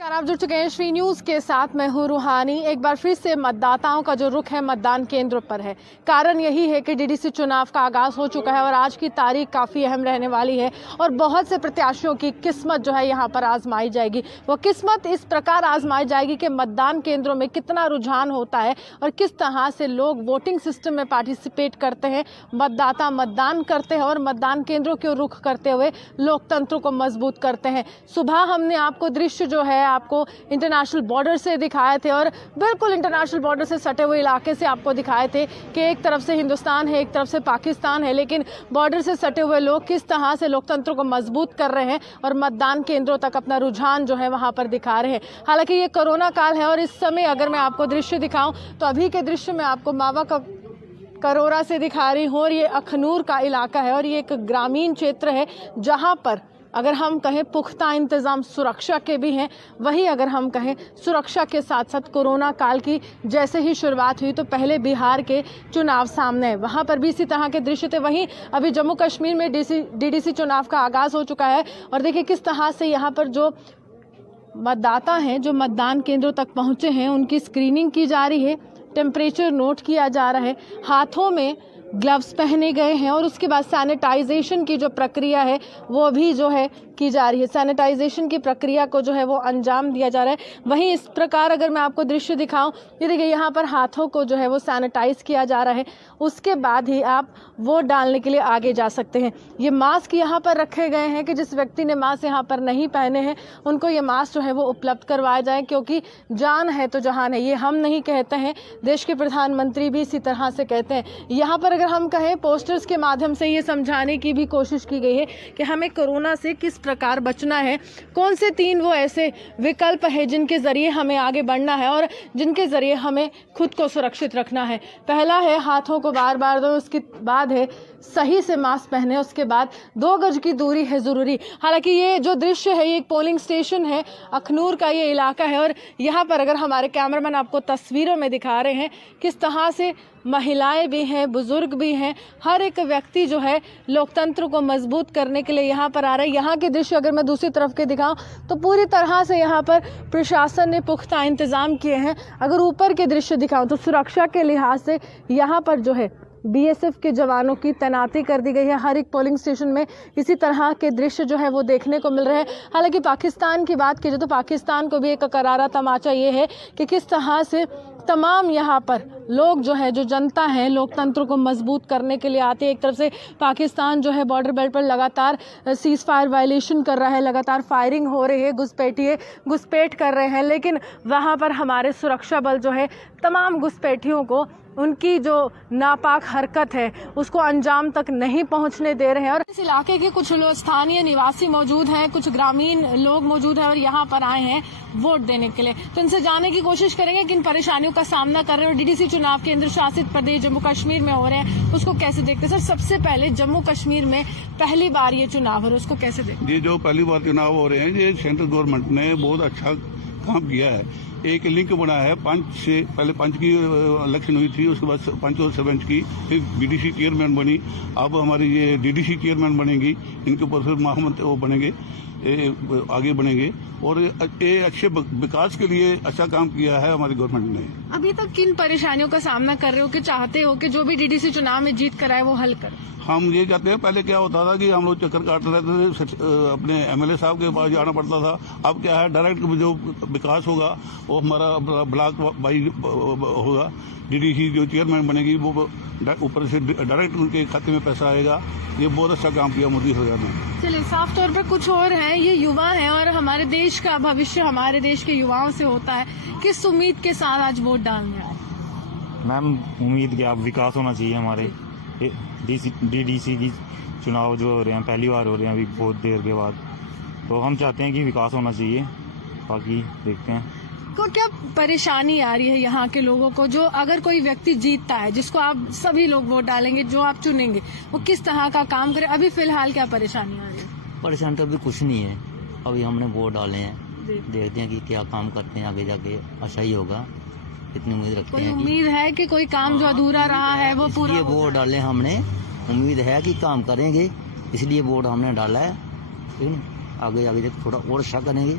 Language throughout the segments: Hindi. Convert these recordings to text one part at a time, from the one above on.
आप जुड़ चुके हैं श्री न्यूज के साथ। मैं हूं रूहानी। एक बार फिर से मतदाताओं का जो रुख है मतदान केंद्र पर है। कारण यही है कि डीडीसी चुनाव का आगाज हो चुका है और आज की तारीख काफी अहम रहने वाली है और बहुत से प्रत्याशियों की किस्मत जो है यहाँ पर आजमाई जाएगी। वो किस्मत इस प्रकार आजमाई जाएगी कि मतदान केंद्रों में कितना रुझान होता है और किस तरह से लोग वोटिंग सिस्टम में पार्टिसिपेट करते हैं, मतदाता मतदान करते हैं और मतदान केंद्रों के रुख करते हुए लोकतंत्र को मजबूत करते हैं। सुबह हमने आपको दृश्य जो है आपको इंटरनेशनल बॉर्डर से दिखाए थे और बिल्कुल इंटरनेशनल बॉर्डर से सटे हुए इलाके से आपको दिखाए थे कि एक तरफ से हिंदुस्तान है, एक तरफ से पाकिस्तान है, लेकिन बॉर्डर से सटे हुए लोग किस तरह से लोकतंत्र को मजबूत कर रहे हैं और मतदान केंद्रों तक अपना रुझान जो है वहां पर दिखा रहे हैं। हालांकि ये कोरोना काल है और इस समय अगर मैं आपको दृश्य दिखाऊं तो अभी के दृश्य में आपको मावा का करोरा से दिखा रही हूँ और ये अखनूर का इलाका है और ये एक ग्रामीण क्षेत्र है जहाँ पर अगर हम कहें पुख्ता इंतजाम सुरक्षा के भी हैं, वहीं अगर हम कहें सुरक्षा के साथ साथ कोरोना काल की जैसे ही शुरुआत हुई तो पहले बिहार के चुनाव सामने है, वहां पर भी इसी तरह के दृश्य थे। वहीं अभी जम्मू कश्मीर में डीडीसी चुनाव का आगाज हो चुका है और देखिए किस तरह से यहाँ पर जो मतदाता हैं जो मतदान केंद्रों तक पहुंचे हैं उनकी स्क्रीनिंग की जा रही है, टेम्परेचर नोट किया जा रहा है, हाथों में ग्लव्स पहने गए हैं और उसके बाद सैनिटाइजेशन की जो प्रक्रिया है वो भी जो है की जा रही है। सैनिटाइजेशन की प्रक्रिया को जो है वो अंजाम दिया जा रहा है। वहीं इस प्रकार अगर मैं आपको दृश्य दिखाऊं, ये देखिए यहाँ पर हाथों को जो है वो सैनिटाइज किया जा रहा है, उसके बाद ही आप वोट डालने के लिए आगे जा सकते हैं। ये मास्क यहाँ पर रखे गए हैं कि जिस व्यक्ति ने मास्क यहाँ पर नहीं पहने हैं उनको ये मास्क जो है वो उपलब्ध करवाया जाए, क्योंकि जान है तो जहान है। ये हम नहीं कहते हैं, देश के प्रधानमंत्री भी इसी तरह से कहते हैं। यहाँ पर अगर हम कहें पोस्टर्स के माध्यम से ये समझाने की भी कोशिश की गई है कि हमें कोरोना से किस प्रकार बचना है, कौन से 3 वो ऐसे विकल्प है जिनके जरिए हमें आगे बढ़ना है और जिनके जरिए हमें खुद को सुरक्षित रखना है। पहला है हाथों को बार बार धो, उसके बाद है सही से मास्क पहने, उसके बाद 2 गज की दूरी है जरूरी। हालांकि ये जो दृश्य है ये एक पोलिंग स्टेशन है, अखनूर का ये इलाका है और यहाँ पर अगर हमारे कैमरामैन आपको तस्वीरों में दिखा रहे हैं किस तरह से महिलाएं भी हैं, बुजुर्ग भी हैं, हर एक व्यक्ति जो है लोकतंत्र को मजबूत करने के लिए यहाँ पर आ रहा है। यहाँ के दृश्य अगर मैं दूसरी तरफ के दिखाऊं तो पूरी तरह से यहाँ पर प्रशासन ने पुख्ता इंतजाम किए हैं। अगर ऊपर के दृश्य दिखाऊं तो सुरक्षा के लिहाज से यहाँ पर जो है बीएसएफ के जवानों की तैनाती कर दी गई है। हर एक पोलिंग स्टेशन में इसी तरह के दृश्य जो है वो देखने को मिल रहे हैं। हालांकि पाकिस्तान की बात की जाए तो पाकिस्तान को भी एक करारा तमाचा ये है कि किस तरह से तमाम यहाँ पर लोग जो है, जो जनता है, लोकतंत्र को मजबूत करने के लिए आते हैं। एक तरफ से पाकिस्तान जो है बॉर्डर बेल्ट पर लगातार सीज फायर वायलेशन कर रहा है, लगातार फायरिंग हो रही है, घुसपैठ कर रहे हैं, लेकिन वहाँ पर हमारे सुरक्षा बल जो है तमाम घुसपैठियों को उनकी जो नापाक हरकत है उसको अंजाम तक नहीं पहुंचने दे रहे हैं। और इस इलाके के कुछ लोग स्थानीय निवासी मौजूद हैं, कुछ ग्रामीण लोग मौजूद हैं और यहाँ पर आए हैं वोट देने के लिए। तो इनसे जानने की कोशिश करेंगे किन परेशानियों का सामना कर रहे हैं और डीडीसी चुनाव केंद्र शासित प्रदेश जम्मू कश्मीर में हो रहे हैं उसको कैसे देखते हैं। सर, सबसे पहले जम्मू कश्मीर में पहली बार ये चुनाव हो रहा है, उसको कैसे देखते हैं? ये जो पहली बार चुनाव हो रहे हैं ये सेंट्रल गवर्नमेंट ने बहुत अच्छा काम किया है। एक लिंक बना है पंच से, पहले पंच की इलेक्शन हुई थी, उसके बाद पंच और सरपंच की, फिर डीडीसी चेयरमैन बनी, अब हमारी ये डीडीसी चेयरमैन बनेगी, इनके ऊपर फिर महामंत्री वो बनेंगे, आगे बनेंगे और ये अच्छे विकास के लिए अच्छा काम किया है हमारी गवर्नमेंट ने। अभी तक किन परेशानियों का सामना कर रहे हो कि चाहते हो कि जो भी डीडीसी चुनाव में जीत कर आए वो हल करे? हम ये चाहते हैं, पहले क्या होता था कि हम लोग चक्कर काटते रहते थे, अपने एमएलए साहब के पास जाना पड़ता था। अब क्या है, डायरेक्ट जो विकास होगा वो हमारा ब्लॉक वाइज होगा। डीडीसी जो चेयरमैन बनेगी वो ऊपर से डायरेक्ट उनके खाते में पैसा आएगा। ये बहुत अच्छा काम किया मोदी सरकार ने। चलिए, साफ तौर पर कुछ और हैं, ये युवा हैं और हमारे देश का भविष्य हमारे देश के युवाओं से होता है। किस उम्मीद के साथ आज वोट डालने आए? मैम, उम्मीद क्या, विकास होना चाहिए हमारे। डीडीसी की चुनाव जो हो रहे हैं पहली बार हो रहे हैं अभी बहुत देर के बाद, तो हम चाहते हैं कि विकास होना चाहिए, बाकी देखते हैं। को क्या परेशानी आ रही है यहाँ के लोगों को, जो अगर कोई व्यक्ति जीतता है जिसको आप सभी लोग वोट डालेंगे, जो आप चुनेंगे, वो किस तरह का काम करे? अभी फिलहाल क्या परेशानी आ रही है? परेशानी तो अभी कुछ नहीं है, अभी हमने वोट डाले हैं, देखते हैं कि क्या काम करते हैं, आगे जाके अच्छा ही होगा, इतनी उम्मीद रखते हैं। कोई उम्मीद है कि कोई काम जो अधूरा रहा है वो पूरा? इसलिए वोट डाले हमने, उम्मीद है कि काम करेंगे, इसलिए वोट हमने डाला है। लेकिन आगे थोड़ा और अच्छा करेंगे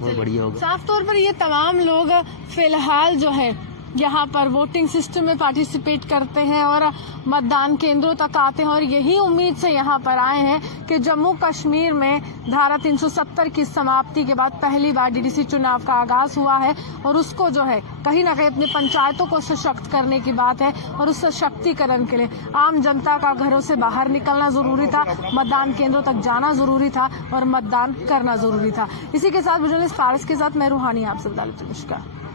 बहुत बढ़िया होगा। साफ तौर पर ये तमाम लोग फिलहाल जो है यहाँ पर वोटिंग सिस्टम में पार्टिसिपेट करते हैं और मतदान केंद्रों तक आते हैं और यही उम्मीद से यहाँ पर आए हैं कि जम्मू कश्मीर में धारा 370 की समाप्ति के बाद पहली बार डीडीसी चुनाव का आगाज हुआ है और उसको जो है कहीं ना कहीं अपनी पंचायतों को सशक्त करने की बात है और उस सशक्तिकरण के लिए आम जनता का घरों से बाहर निकलना जरूरी था, मतदान केंद्रों तक जाना जरूरी था और मतदान करना जरूरी था। इसी के साथ जर्नलिस्ट फारिस के साथ मैं रूहानी आपसे नमस्कार।